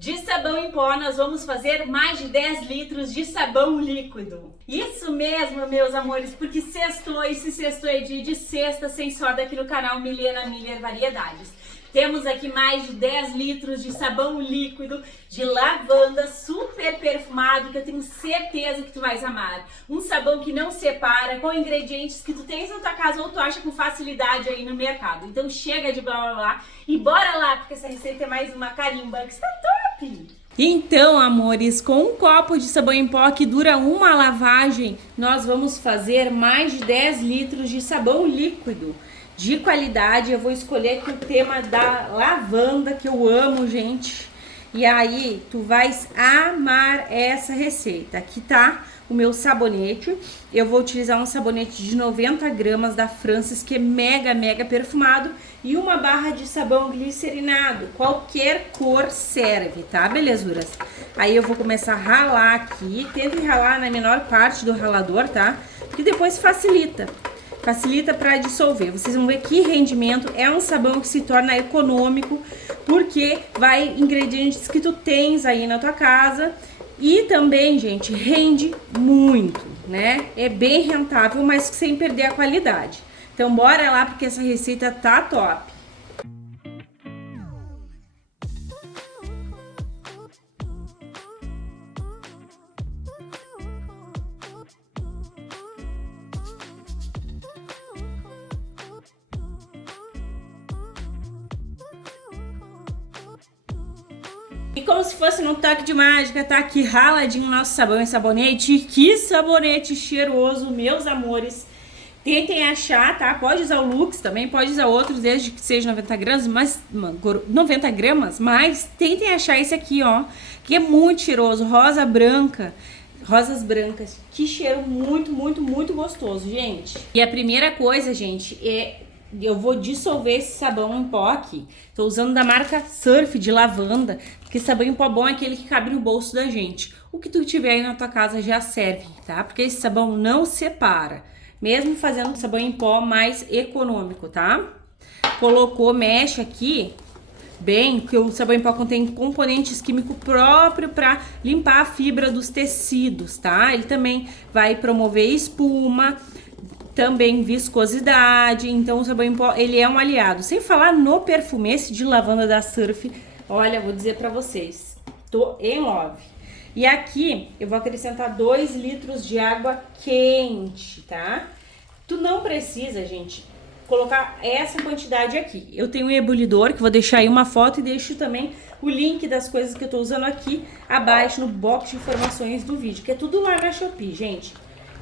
De sabão em pó, nós vamos fazer mais de 10 litros de sabão líquido. Isso mesmo, meus amores, porque sextou, e se sextou é dia de sexta sem soda aqui no canal Milena Miller Variedades. Temos aqui mais de 10 litros de sabão líquido de lavanda super perfumado, que eu tenho certeza que tu vais amar. Um sabão que não separa, com ingredientes que tu tens na tua casa ou tu acha com facilidade aí no mercado. Então chega de blá blá blá e bora lá, porque essa receita é mais uma carimba que está top! Então, amores, com um copo de sabão em pó que dura uma lavagem, nós vamos fazer mais de 10 litros de sabão líquido. De qualidade, eu vou escolher aqui o tema da lavanda, que eu amo, gente. E aí, tu vais amar essa receita. Aqui tá o meu sabonete. Eu vou utilizar um sabonete de 90 gramas da Francis, que é mega perfumado. E uma barra de sabão glicerinado. Qualquer cor serve, tá, belezuras? Aí eu vou começar a ralar aqui. Tente ralar na menor parte do ralador, tá? Porque depois facilita. Facilita para dissolver. Vocês vão ver que rendimento. É um sabão que se torna econômico, porque vai ingredientes que tu tens aí na tua casa. E também, gente, rende muito, né? É bem rentável, mas sem perder a qualidade. Então bora lá, porque essa receita tá top. E como se fosse num toque de mágica, tá aqui raladinho o nosso sabão e sabonete. Que sabonete cheiroso, meus amores. Tentem achar, tá? Pode usar o Lux também, pode usar outros, desde que seja 90 gramas, mas tentem achar esse aqui, ó, que é muito cheiroso, rosas brancas. Que cheiro muito gostoso, gente. E a primeira coisa, gente, eu vou dissolver esse sabão em pó aqui. Tô usando da marca Surf de lavanda, porque sabão em pó bom é aquele que cabe no bolso da gente. O que tu tiver aí na tua casa já serve, tá? Porque esse sabão não separa, mesmo fazendo um sabão em pó mais econômico, tá? Colocou, mexe aqui bem, porque o sabão em pó contém componentes químicos próprios para limpar a fibra dos tecidos, tá? Ele também vai promover espuma, também viscosidade. Então o sabão em pó, ele é um aliado. Sem falar no perfume esse de lavanda da Surf. Olha, vou dizer pra vocês, tô em love. E aqui eu vou acrescentar 2 litros de água quente, tá? Tu não precisa, gente, colocar essa quantidade aqui. Eu tenho um ebulidor, que vou deixar aí uma foto, e deixo também o link das coisas que eu tô usando aqui abaixo no box de informações do vídeo, que é tudo lá na Shopee, gente.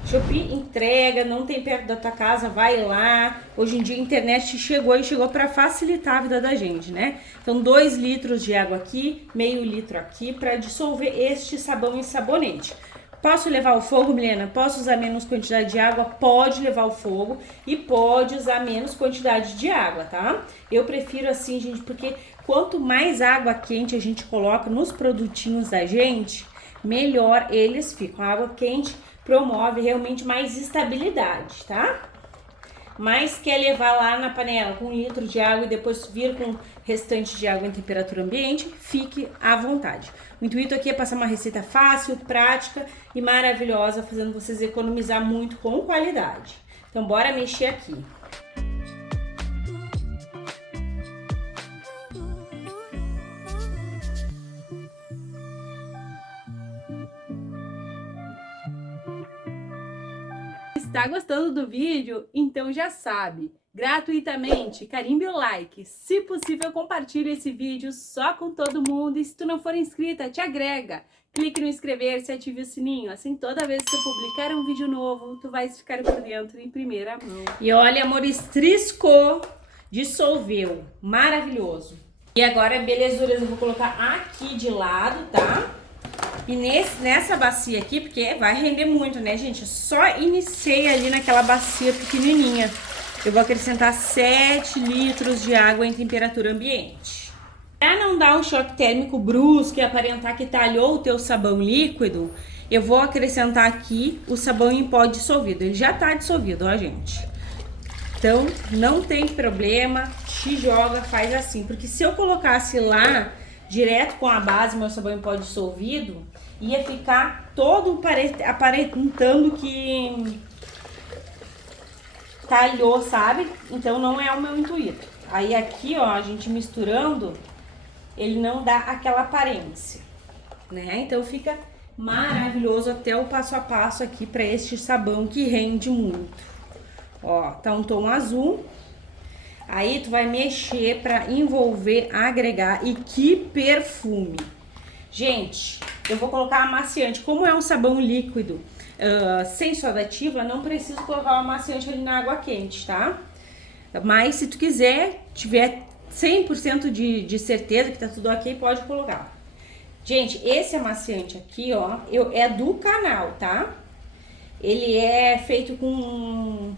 Shopee entrega, não tem perto da tua casa, vai lá. Hoje em dia a internet chegou para facilitar a vida da gente, né? Então 2 litros de água aqui, meio litro aqui, para dissolver este sabão e sabonete. Posso levar ao fogo, Milena? Posso usar menos quantidade de água? Pode levar ao fogo e pode usar menos quantidade de água, tá? Eu prefiro assim, gente, porque quanto mais água quente a gente coloca nos produtinhos da gente, melhor eles ficam. A água quente promove realmente mais estabilidade, tá? Mas quer levar lá na panela com 1 litro de água e depois vir com o restante de água em temperatura ambiente, fique à vontade. O intuito aqui é passar uma receita fácil, prática e maravilhosa, fazendo vocês economizar muito com qualidade. Então bora mexer aqui. Está gostando do vídeo? Então já sabe, gratuitamente, carimbe o like, se possível compartilhe esse vídeo só com todo mundo, e se tu não for inscrita, te agrega, clique no inscrever-se e ative o sininho, assim toda vez que eu publicar um vídeo novo, tu vais ficar por dentro em primeira mão. E olha, amores, triscou, dissolveu, maravilhoso. E agora, belezuras, eu vou colocar aqui de lado, tá? E nessa bacia aqui, porque vai render muito, né, gente? Só iniciei ali naquela bacia pequenininha. Eu vou acrescentar 7 litros de água em temperatura ambiente. Para não dar um choque térmico brusco e aparentar que talhou o teu sabão líquido, eu vou acrescentar aqui o sabão em pó dissolvido. Ele já tá dissolvido, ó, gente. Então, não tem problema, te joga, faz assim. Porque se eu colocasse lá direto com a base, meu sabão em pó dissolvido, ia ficar todo aparentando que talhou, sabe? Então não é o meu intuito. Aí aqui, ó, a gente misturando, ele não dá aquela aparência, né? Então fica maravilhoso até o passo a passo aqui para este sabão que rende muito. Ó, tá um tom azul. Aí tu vai mexer para envolver, agregar. E que perfume! Gente, eu vou colocar amaciante. Como é um sabão líquido sem soda ativa, não preciso colocar o amaciante ali na água quente, tá? Mas se tu quiser, tiver 100% de certeza que tá tudo ok, pode colocar. Gente, esse amaciante aqui, ó, é do canal, tá? Ele é feito com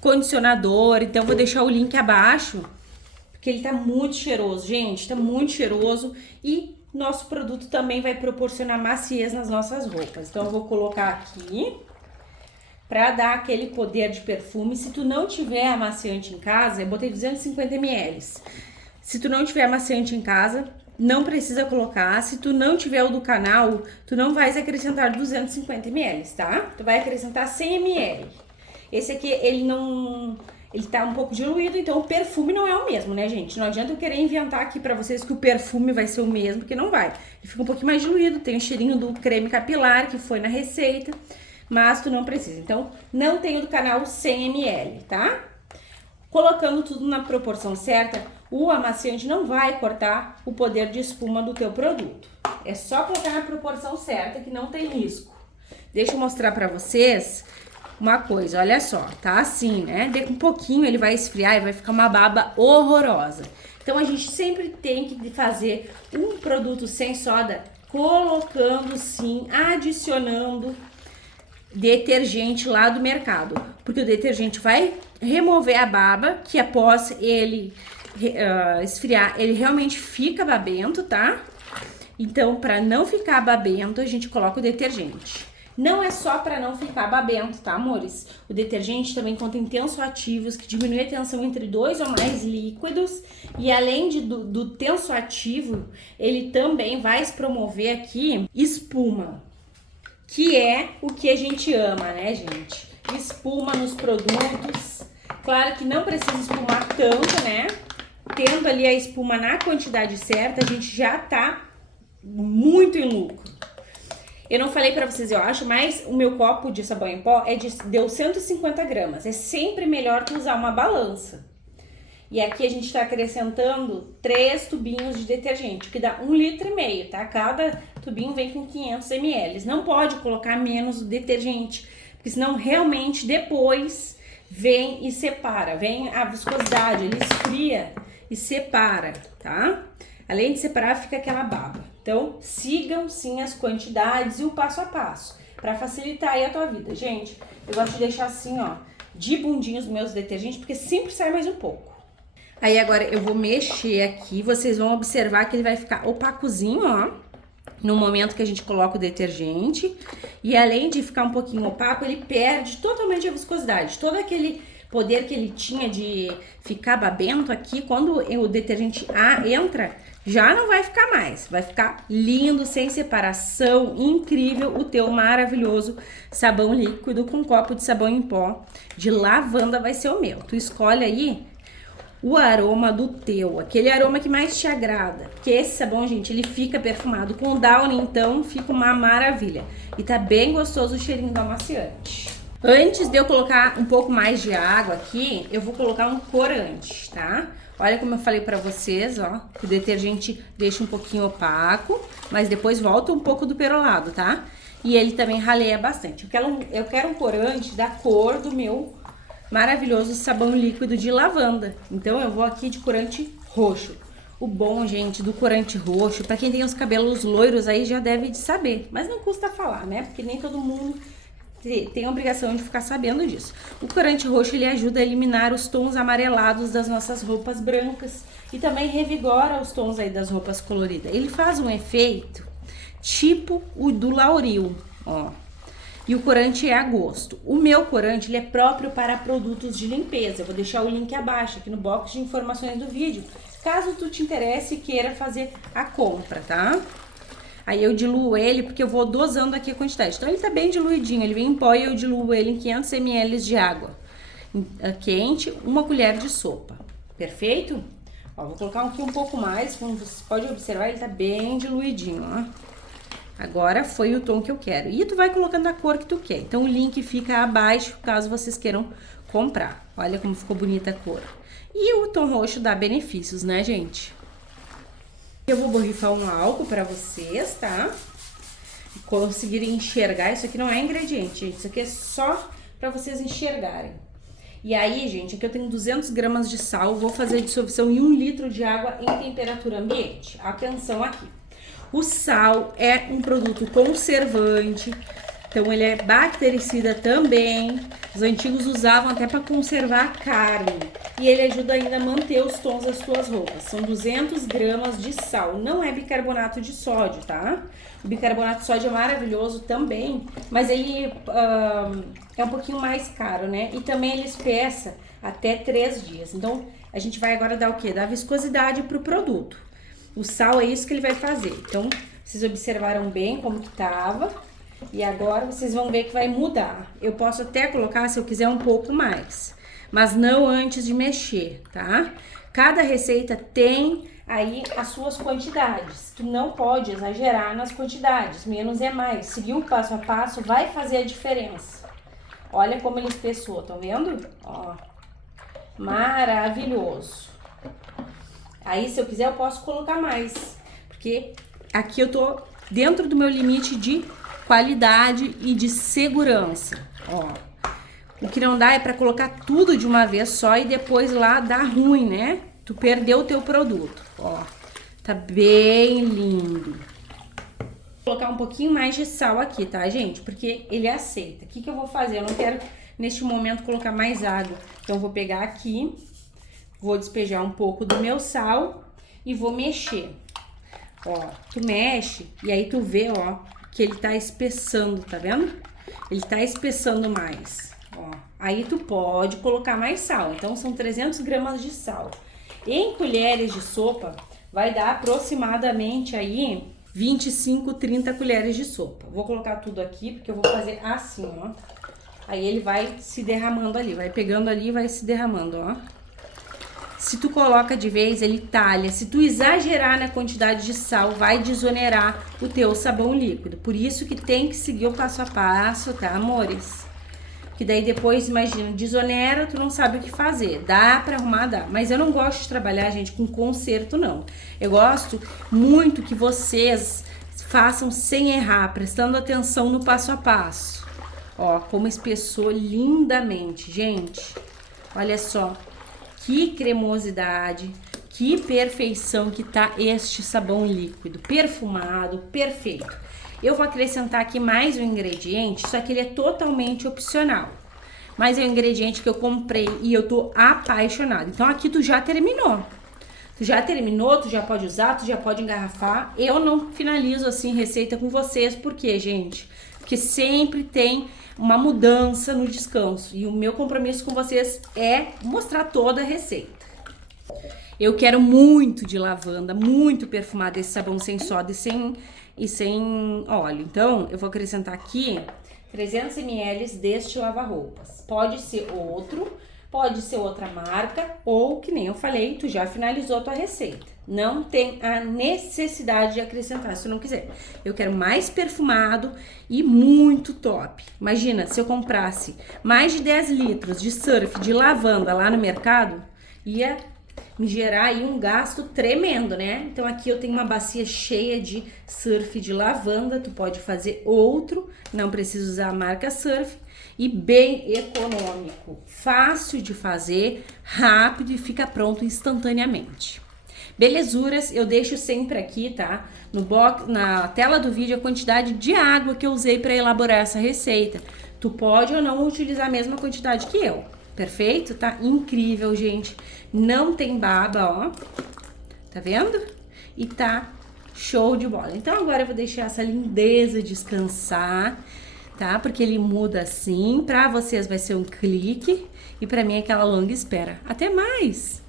condicionador, então vou deixar o link abaixo, porque ele tá muito cheiroso, gente, tá muito cheiroso e nosso produto também vai proporcionar maciez nas nossas roupas. Então eu vou colocar aqui pra dar aquele poder de perfume. Se tu não tiver amaciante em casa, eu botei 250 ml. Se tu não tiver amaciante em casa, não precisa colocar. Se tu não tiver o do canal, tu não vai acrescentar 250 ml, tá? Tu vai acrescentar 100 ml. Esse aqui, ele tá um pouco diluído, então o perfume não é o mesmo, né, gente? Não adianta eu querer inventar aqui pra vocês que o perfume vai ser o mesmo, porque não vai. Ele fica um pouquinho mais diluído, tem o cheirinho do creme capilar, que foi na receita, mas tu não precisa. Então, não tem o do canal 100 ml, tá? Colocando tudo na proporção certa, o amaciante não vai cortar o poder de espuma do teu produto. É só colocar na proporção certa que não tem risco. Deixa eu mostrar pra vocês uma coisa, olha só, tá assim, né? Daqui um pouquinho ele vai esfriar e vai ficar uma baba horrorosa. Então a gente sempre tem que fazer um produto sem soda, colocando sim, adicionando detergente lá do mercado. Porque o detergente vai remover a baba, que após ele esfriar, ele realmente fica babento, tá? Então, para não ficar babento, a gente coloca o detergente. Não é só para não ficar babento, tá, amores? O detergente também contém tensoativos que diminuem a tensão entre 2 ou mais líquidos. E além do tensoativo, ele também vai promover aqui espuma, que é o que a gente ama, né, gente? Espuma nos produtos. Claro que não precisa espumar tanto, né? Tendo ali a espuma na quantidade certa, a gente já tá muito em lucro. Eu não falei pra vocês, eu acho, mas o meu copo de sabão em pó deu 150 gramas. É sempre melhor que usar uma balança. E aqui a gente tá acrescentando 3 tubinhos de detergente, que dá 1,5 litro, tá? Cada tubinho vem com 500 ml. Não pode colocar menos o detergente, porque senão realmente depois vem e separa. Vem a viscosidade, ele esfria e separa, tá? Além de separar, fica aquela baba. Então, sigam sim as quantidades e o passo a passo, para facilitar aí a tua vida. Gente, eu gosto de deixar assim, ó, de bundinhos meus detergentes, porque sempre sai mais um pouco. Aí agora eu vou mexer aqui, vocês vão observar que ele vai ficar opacozinho, ó, no momento que a gente coloca o detergente. E além de ficar um pouquinho opaco, ele perde totalmente a viscosidade, todo aquele poder que ele tinha de ficar babento aqui, quando o detergente entra, já não vai ficar mais, vai ficar lindo, sem separação, incrível o teu maravilhoso sabão líquido com copo de sabão em pó de lavanda vai ser o meu. Tu escolhe aí o aroma do teu, aquele aroma que mais te agrada, porque esse sabão, gente, ele fica perfumado. Com o Downy, então, fica uma maravilha. E tá bem gostoso o cheirinho do amaciante. Antes de eu colocar um pouco mais de água aqui, eu vou colocar um corante, tá? Olha como eu falei pra vocês, ó, que o detergente deixa um pouquinho opaco, mas depois volta um pouco do perolado, tá? E ele também raleia bastante. Eu quero um corante da cor do meu maravilhoso sabão líquido de lavanda. Então eu vou aqui de corante roxo. O bom, gente, do corante roxo, pra quem tem os cabelos loiros aí já deve de saber, mas não custa falar, né? Porque nem todo mundo tem a obrigação de ficar sabendo disso. O corante roxo, ele ajuda a eliminar os tons amarelados das nossas roupas brancas e também revigora os tons aí das roupas coloridas. Ele faz um efeito tipo o do Lauril, ó. E o corante é a gosto. O meu corante, ele é próprio para produtos de limpeza. Eu vou deixar o link abaixo, aqui no box de informações do vídeo. caso tu te interesse e queira fazer a compra, tá? Aí eu diluo ele porque eu vou dosando aqui a quantidade. Então ele tá bem diluidinho, ele vem em pó e eu diluo ele em 500 ml de água quente, 1 colher de sopa. Perfeito? Ó, vou colocar aqui um pouco mais, como vocês podem observar, ele tá bem diluidinho, ó. Agora foi o tom que eu quero. E tu vai colocando a cor que tu quer. Então o link fica abaixo, caso vocês queiram comprar. Olha como ficou bonita a cor. E o tom roxo dá benefícios, né, gente? Eu vou borrifar um álcool pra vocês, tá? Conseguirem enxergar. Isso aqui não é ingrediente, gente. Isso aqui é só pra vocês enxergarem. E aí, gente, aqui eu tenho 200 gramas de sal. Vou fazer a dissolução em 1 litro de água em temperatura ambiente. Atenção aqui. O sal é um produto conservante, então ele é bactericida também. Os antigos usavam até para conservar a carne. E ele ajuda ainda a manter os tons das tuas roupas. São 200 gramas de sal, não é bicarbonato de sódio, tá? O bicarbonato de sódio é maravilhoso também, mas ele é um pouquinho mais caro, né? E também ele espessa até 3 dias. Então, a gente vai agora dar o quê? Dar viscosidade pro produto. O sal é isso que ele vai fazer. Então, vocês observaram bem como que tava. E agora vocês vão ver que vai mudar. Eu posso até colocar, se eu quiser, um pouco mais. Mas não antes de mexer, tá? Cada receita tem aí as suas quantidades. Tu não pode exagerar nas quantidades. Menos é mais. Seguir o passo a passo vai fazer a diferença. Olha como ele espessou, tá vendo? Ó, maravilhoso. Aí, se eu quiser, eu posso colocar mais. Porque aqui eu tô dentro do meu limite de qualidade e de segurança. Ó, o que não dá é pra colocar tudo de uma vez só e depois lá dá ruim, né? Tu perdeu o teu produto. Ó, tá bem lindo. Vou colocar um pouquinho mais de sal aqui, tá, gente? Porque ele aceita. O que que eu vou fazer? Eu não quero, neste momento, colocar mais água. Então, eu vou pegar aqui, vou despejar um pouco do meu sal e vou mexer. Ó, tu mexe e aí tu vê, ó, que ele tá espessando, tá vendo? Ele tá espessando mais, ó. Aí tu pode colocar mais sal. Então, são 300 gramas de sal. Em colheres de sopa, vai dar aproximadamente aí 25, 30 colheres de sopa. Vou colocar tudo aqui, porque eu vou fazer assim, ó. Aí ele vai se derramando ali, vai pegando ali e vai se derramando, ó. Se tu coloca de vez, ele talha. Se tu exagerar na quantidade de sal, vai desonerar o teu sabão líquido. Por isso que tem que seguir o passo a passo, tá, amores? Que daí depois, imagina, desonera, tu não sabe o que fazer. Dá pra arrumar, dá. Mas eu não gosto de trabalhar, gente, com conserto, não. Eu gosto muito que vocês façam sem errar, prestando atenção no passo a passo. Ó, como espessou lindamente, gente. Olha só. Que cremosidade, que perfeição que tá este sabão líquido, perfumado, perfeito. Eu vou acrescentar aqui mais um ingrediente, só que ele é totalmente opcional. Mas é um ingrediente que eu comprei e eu tô apaixonada. Então aqui tu já terminou. Tu já terminou, tu já pode usar, tu já pode engarrafar. Eu não finalizo assim receita com vocês, por quê, gente? Porque sempre tem uma mudança no descanso. E o meu compromisso com vocês é mostrar toda a receita. Eu quero muito de lavanda, muito perfumado esse sabão sem soda e sem óleo. Então, eu vou acrescentar aqui 300 ml deste lava-roupas. Pode ser outro, pode ser outra marca, ou, que nem eu falei, tu já finalizou a tua receita. Não tem a necessidade de acrescentar, se tu não quiser. Eu quero mais perfumado e muito top. Imagina, se eu comprasse mais de 10 litros de surf de lavanda lá no mercado, ia me gerar aí um gasto tremendo, né? Então aqui eu tenho uma bacia cheia de surf de lavanda, tu pode fazer outro, não precisa usar a marca Surf, e bem econômico, fácil de fazer, rápido e fica pronto instantaneamente. Belezuras, eu deixo sempre aqui, tá? Na tela do vídeo a quantidade de água que eu usei para elaborar essa receita. Tu pode ou não utilizar a mesma quantidade que eu. Perfeito? Tá incrível, gente. Não tem baba, ó. Tá vendo? E tá show de bola. Então agora eu vou deixar essa lindeza descansar, tá? Porque ele muda assim. Pra vocês vai ser um clique e pra mim é aquela longa espera. Até mais!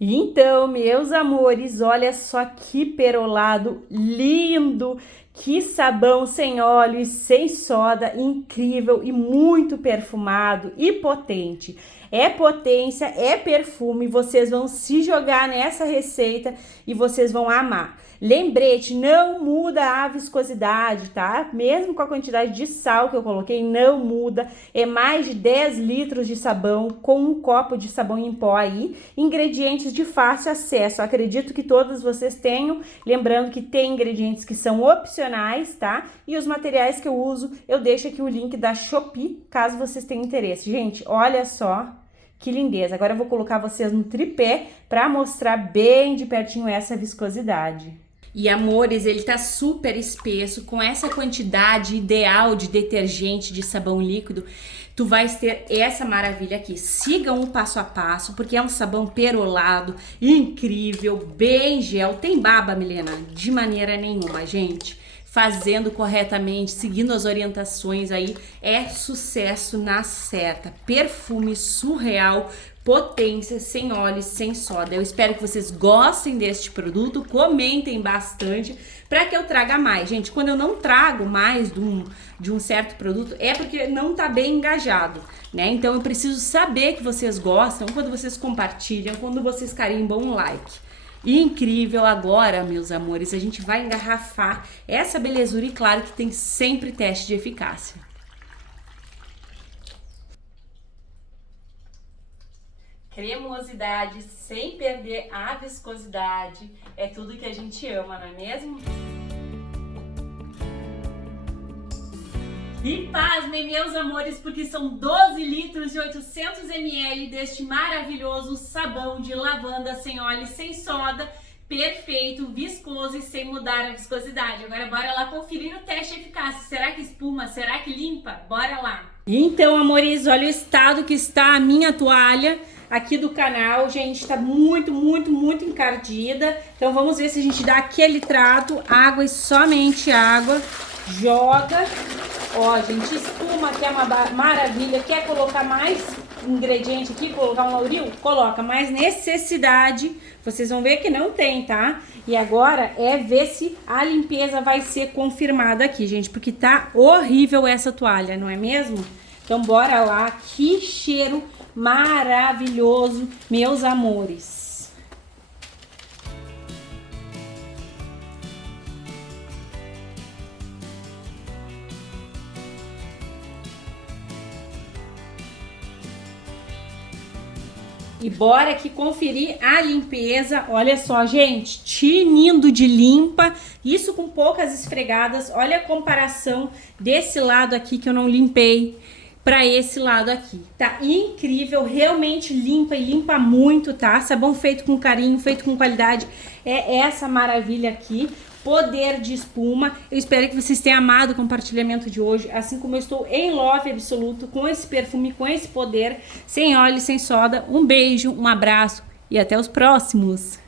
Então, meus amores, olha só que perolado lindo, que sabão sem óleo e sem soda, incrível e muito perfumado e potente. É potência, é perfume, vocês vão se jogar nessa receita e vocês vão amar. Lembrete, não muda a viscosidade, tá? Mesmo com a quantidade de sal que eu coloquei, não muda. É mais de 10 litros de sabão com um copo de sabão em pó aí. Ingredientes de fácil acesso. Acredito que todos vocês tenham. Lembrando que tem ingredientes que são opcionais, tá? E os materiais que eu uso, eu deixo aqui o link da Shopee, caso vocês tenham interesse. Gente, olha só que lindeza. Agora eu vou colocar vocês no tripé para mostrar bem de pertinho essa viscosidade. E amores, ele tá super espesso, com essa quantidade ideal de detergente, de sabão líquido, tu vais ter essa maravilha aqui. Sigam o passo a passo, porque é um sabão perolado, incrível, bem gel. Tem baba, Milena? De maneira nenhuma, gente. Fazendo corretamente, seguindo as orientações aí, é sucesso na certa. Perfume surreal, potência, sem óleo, sem soda. Eu espero que vocês gostem deste produto, comentem bastante para que eu traga mais. Gente, quando eu não trago mais de um certo produto, é porque não tá bem engajado, né? Então eu preciso saber que vocês gostam quando vocês compartilham, quando vocês carimbam um like. Incrível. Agora, meus amores, a gente vai engarrafar essa belezura e claro que tem sempre teste de eficácia. Cremosidade sem perder a viscosidade é tudo que a gente ama, não é mesmo? E pasmem, meus amores, porque são 12 litros e 800 ml deste maravilhoso sabão de lavanda sem óleo e sem soda, perfeito, viscoso e sem mudar a viscosidade. Agora bora lá conferir o teste de eficácia. Será que espuma? Será que limpa? Bora lá! Então, amores, olha o estado que está a minha toalha aqui do canal, gente, tá muito, muito, muito encardida. Então vamos ver se a gente dá aquele trato, água e somente água. Joga, ó, gente, espuma, que é uma maravilha. Quer colocar mais ingrediente aqui, colocar um lauril? Coloca, mas necessidade, vocês vão ver que não tem, tá? E agora é ver se a limpeza vai ser confirmada aqui, gente, porque tá horrível essa toalha, não é mesmo? Então bora lá, que cheiro maravilhoso, meus amores. E bora aqui conferir a limpeza. Olha só, gente, tinindo de limpa, isso com poucas esfregadas. Olha a comparação desse lado aqui que eu não limpei para esse lado aqui. Tá incrível, realmente limpa e limpa muito, tá? Sabão feito com carinho, feito com qualidade. É essa maravilha aqui. Poder de espuma. Eu espero que vocês tenham amado o compartilhamento de hoje, assim como eu estou em love absoluto com esse perfume, com esse poder, sem óleo, sem soda. Um beijo, um abraço e até os próximos!